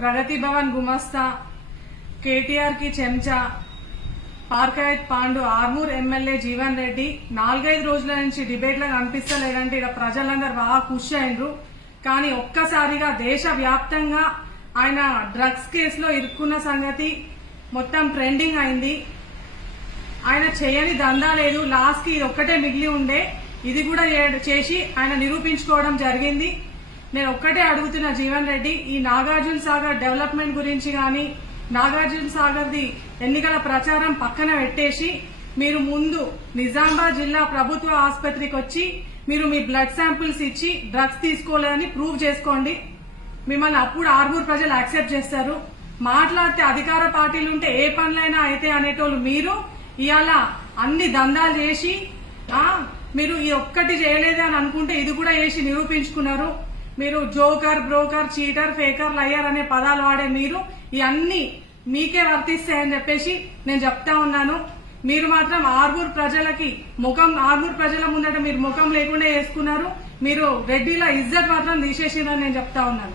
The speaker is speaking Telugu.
ప్రగతి భవన్ గుమస్తా కేటీఆర్కి చెంచా పార్కాయత్ పాండు ఆర్మూర్ ఎమ్మెల్యే జీవన్ రెడ్డి నాలుగైదు రోజుల నుంచి డిబేట్లో కనిపిస్తలేదంటే ఇక్కడ ప్రజలందరూ బాగా ఖుషి అయినరు. కానీ ఒక్కసారిగా దేశ వ్యాప్తంగా ఆయన డ్రగ్స్ కేసులో ఇరుక్కున్న సంగతి మొత్తం ట్రెండింగ్ అయింది. ఆయన చేయని దందా లేదు. లాస్ట్కి ఇది ఒక్కటే మిగిలి ఉండే. ఇది కూడా చేసి ఆయన నిరూపించుకోవడం జరిగింది. నేను ఒక్కటే అడుగుతున్న జీవన్ రెడ్డి ఈ నాగార్జున సాగర్ డెవలప్మెంట్ గురించి కానీ నాగార్జున సాగర్ది ఎన్నికల ప్రచారం పక్కన పెట్టేసి మీరు ముందు నిజామాబాద్ జిల్లా ప్రభుత్వ ఆసుపత్రికి వచ్చి మీరు మీ బ్లడ్ శాంపిల్స్ ఇచ్చి డ్రగ్స్ తీసుకోలేదని ప్రూవ్ చేసుకోండి. మిమ్మల్ని అప్పుడు ఆరుగురు ప్రజలు యాక్సెప్ట్ చేస్తారు. మాట్లాడితే అధికార పార్టీలు ఉంటే ఏ పనులైనా అయితే అనేటోళ్ళు మీరు ఇవాళ అన్ని దందాలు చేసి మీరు ఈ ఒక్కటి చేయలేదు అని అనుకుంటే ఇది కూడా చేసి నిరూపించుకున్నారు. మీరు joker broker cheater faker liar అనే పదాలు వాడే మీరు ఇవన్నీ మీకే వర్తిస్తాయని చెప్పేసి నేను చెప్తా ఉన్నాను. మీరు మాత్రం ఆర్మూర్ ప్రజలకి ముఖం ఆర్మూర్ ప్రజల ముందట మీరు ముఖం లేకుండా వేసుకున్నారు. మీరు రెడ్డిల ఇజ్జత్ మాత్రం తీసేసిందని నేను చెప్తా ఉన్నాను.